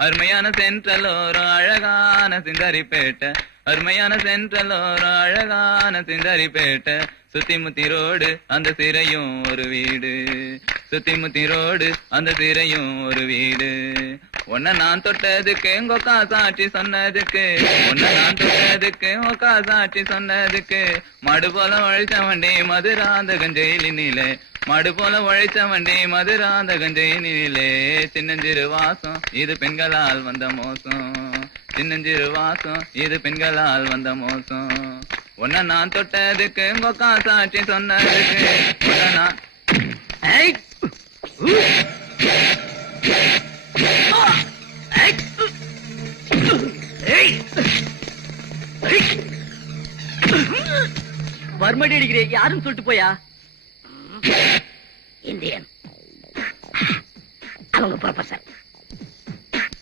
அருமையான சென்ட்ரலோரோ அழகான சிந்தாரிப்பேட்டை அருமையான சென்ட்ரலோரோ அழகான சிந்தாரிப்பேட்டை சுத்தி முத்தி ரோடு அந்த சிறையும் ஒரு வீடு. சுத்தி முத்தி ரோடு அந்த சிறையும் ஒரு வீடு. உன்னை நான் தொட்டதுக்கு உங்கக்கா காசாட்சி சொன்னதுக்கு. உன்னை நான் தொட்டதுக்கு உங்க காசாட்சி சொன்னதுக்கு. மடு போல உழைச்ச வண்டி மதுராந்தகன் ஜெயிலினிலே. மடு போல உழைச்ச வண்டி மதுராந்தகன் ஜெயிலினிலே. சின்னஞ்சிறு வாசம் இது பெண்களால் வந்த மோசம். சின்னஞ்சிறு வாசம் இது பெண்களால் வந்த மோசம். உன்னை நான் தொட்டதுக்கு உங்க காசாட்சி சொன்னதுக்கு. உன்னை நான் ஏய்! அடிக்கிறேன் யாரும் சொல்லிட்டு போயா இந்தியன் அவங்க ப்ரொஃபசர்